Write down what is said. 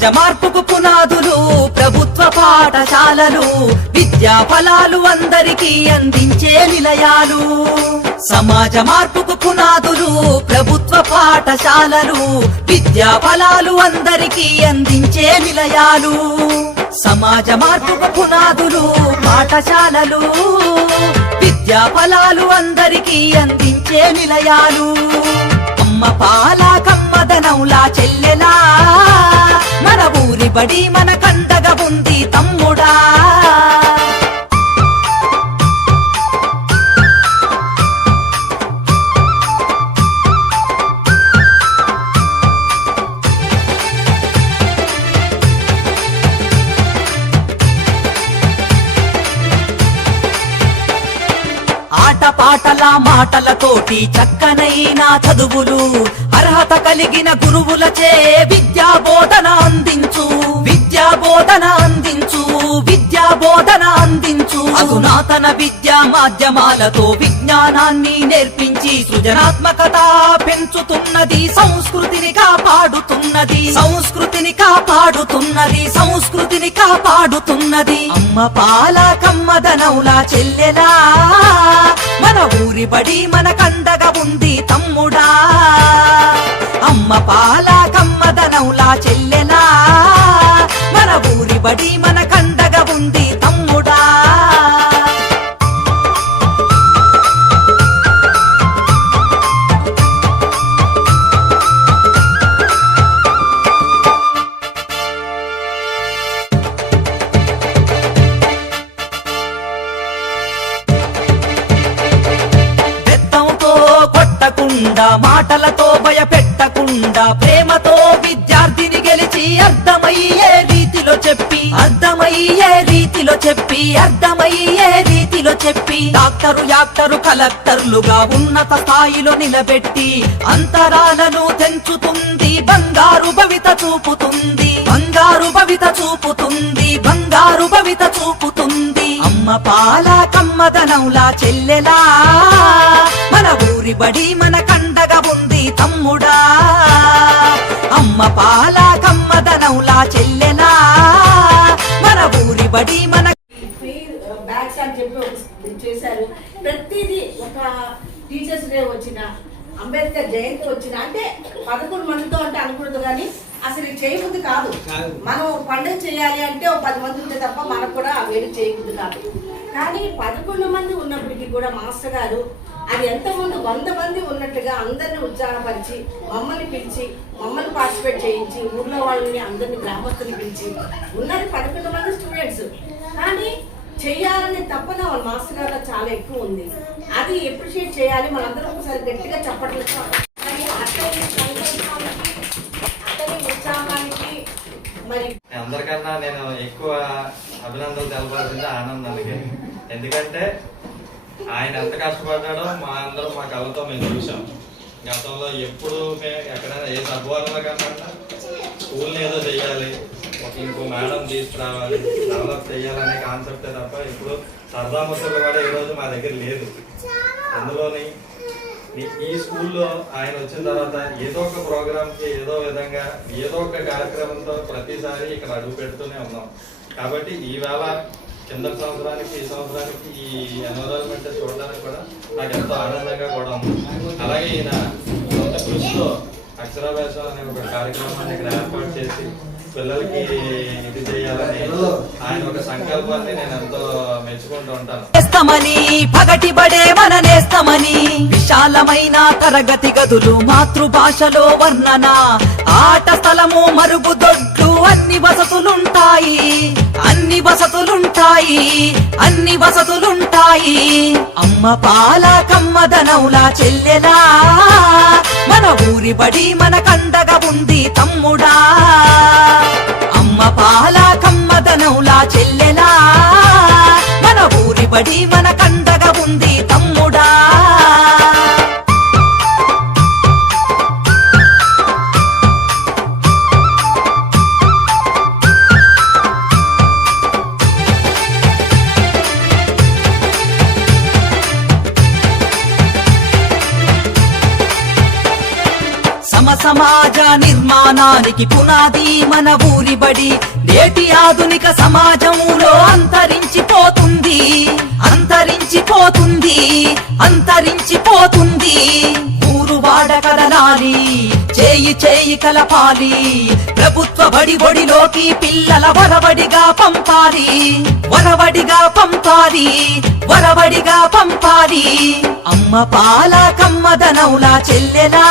సమాజ మార్పుకు పునాదులు ప్రభుత్వ పాఠశాలలు, విద్యా ఫలాలు అందరికీ అందించే నిలయాలు. సమాజ మార్పుకు పునాదులు ప్రభుత్వ పాఠశాలలు, విద్యా ఫలాలు అందరికీ అందించే నిలయాలు. సమాజ మార్పుకు పునాదులు పాఠశాలలు, విద్యా ఫలాలు అందరికీ అందించే నిలయాలు. అమ్మ పాల కమ్మదనౌలా చెల్లెలా, మన ఊరి బడి మన కండగా ఉంది తమ్ముడా. ఆటపాటల మాటలతోటి చక్కనైన చదువులు, అర్హత కలిగిన గురువులచే విద్యా బోధన అందించు, విద్యా బోధన అందించు, విద్యా బోధన అందించు. అధునాతన విద్యా మాధ్యమాలతో విజ్ఞానాన్ని నేర్పించి సృజనాత్మకత పెంచుతున్నది, సంస్కృతిని కాపాడుతున్నది, సంస్కృతిని కాపాడుతున్నది, సంస్కృతిని కాపాడుతున్నది. అమ్మ పాల కమ్మదనౌలా చెల్లెలా, మన ఊరి బడి మన కండగా ఉంది తమ్ముడా. అమ్మ పాల కమ్మదనౌలా చెల్లెలా, మన ఊరి బడి మన కండగా ఉంది తమ్ముడా. మాటలతో భయపెట్టకుండా ప్రేమతో విద్యార్థిని గెలిచి అర్థమయ్యే రీతిలో చెప్పి, అర్థమయ్యే రీతిలో చెప్పి, అర్థమయ్యే రీతిలో చెప్పి డాక్టరు యాక్టరు కలెక్టర్లుగా ఉన్నత స్థాయిలో నిలబెట్టి అంతరాలను తెంచుతుంది, బంగారు భవిత చూపుతుంది, బంగారు భవిత చూపుతుంది, బంగారు భవిత చూపుతుంది. అమ్మ పాల కమ్మదనౌలా చెల్లెలా, మన ఊరి బడి మన కండగా ఉంది తమ్ముడా. అమ్మ పాల కమ్మదనౌలా చెల్లెలా, మన ఊరి బడి మన బ్యాగ్స్ అని చెప్పి చేశారు. ప్రతిదీ ఒక టీచర్స్ డే వచ్చిన, అంబేద్కర్ జయంతి వచ్చిన అంటే 11 మందితో అంటే అనకూడదు, కానీ అసలు ఇది చేయబుద్ధి కాదు. మనం పండుగ చేయాలి అంటే ఒక 10 మంది ఉంటే తప్ప మనకు కూడా ఆ వేడి చేయబుద్ధి కాదు. కానీ 11 మంది ఉన్నప్పటికీ కూడా మాస్టర్ గారు అది ఎంతమంది 100 మంది ఉన్నట్టుగా అందరినీ ఉత్సాహపరిచి మమ్మల్ని పిలిచి, మమ్మల్ని పార్టిసిపేట్ చేయించి, ఊర్లో వాళ్ళని అందరినీ గ్రామస్తుని పిలిచి, ఉన్నది 11 మంది స్టూడెంట్స్, కానీ చెయ్యాలనే తప్పన వాళ్ళ మాస్టర్ గారిలో చాలా ఎక్కువ ఉంది. అది ఎప్రిషియేట్ చేయాలి, మనందరం ఒకసారి గట్టిగా చెప్పట్లేదు. కానీ అతని ఉత్సాహానికి మరి అందరికన్నా నేను ఎక్కువ అభినందనలు తెలపాల్సింది ఆనందానికి. ఎందుకంటే ఆయన ఎంత కష్టపడ్డాడో మా అందరం మా కళ్ళతో మేము చూసాం. గతంలో ఎప్పుడు మేము ఎక్కడైనా ఏ సద్వారంలో కన్నా స్కూల్ని ఏదో చెయ్యాలి, ఇంకో మేడం తీసుకురావాలి, డెవలప్ చేయాలనే కాన్సెప్టే తప్ప ఇప్పుడు సరదా ముసలు కూడా ఈరోజు మా దగ్గర లేదు. అందులోని ఈ స్కూల్లో ఆయన వచ్చిన తర్వాత ఏదో ఒక ప్రోగ్రామ్కి ఏదో విధంగా ఏదో ఒక కార్యక్రమంతో ప్రతిసారి ఇక్కడ అడుగు పెడుతూనే ఉన్నాం. కాబట్టి ఈవేళ కింద సంవత్సరానికి ఈ సంవత్సరానికి ఈ ఎన్విరాన్మెంట్ చూడడానికి కూడా నాకు ఎంతో ఆనందంగా కూడా ఉంది. అలాగే ఈయన సొంత కృషితో అక్షరాభ్యాసం అనే ఒక కార్యక్రమాన్ని ఇక్కడ ఏర్పాటు చేసి పిల్లలకి ఇది చేయాలని ఆయన ఒక సంకల్పాన్ని నేను ఎంతో మెచ్చుకుంటూ ఉంటాను. పగటి బడే మన నేస్తమని విశాలమైన తరగతి గదులు, మాతృభాషలో వర్ణన, ఆట స్థలము, మరుగుదొడ్లు, అన్ని వసతులుంటాయి, అన్ని వసతులుంటాయి, అన్ని వసతులుంటాయి. అమ్మ పాల కమ్మదనౌలా చెల్లెలా, మన ఊరి బడి మన కండగా ఉంది తమ్ముడా. అమ్మ పాల కమ్మదనౌలా చెల్లెలా, మన ఊరి బడి మన కండగా ఉంది తమ్ముడా. సమాజ నిర్మాణానికి పునాది మన ఊరి బడి. నేటి ఆధునిక సమాజంలో అంతరించిపోతుంది, అంతరించిపోతుంది, అంతరించిపోతుంది. ఊరువాడ కదలాలి, చేయి చేయి కలపాలి, ప్రభుత్వ బడి బడిలోకి పిల్లల వరవడిగా పంపాలి, వరవడిగా పంపాలి, వరవడిగా పంపాలి. అమ్మ పాల కమ్మదనౌలా చెల్లెలా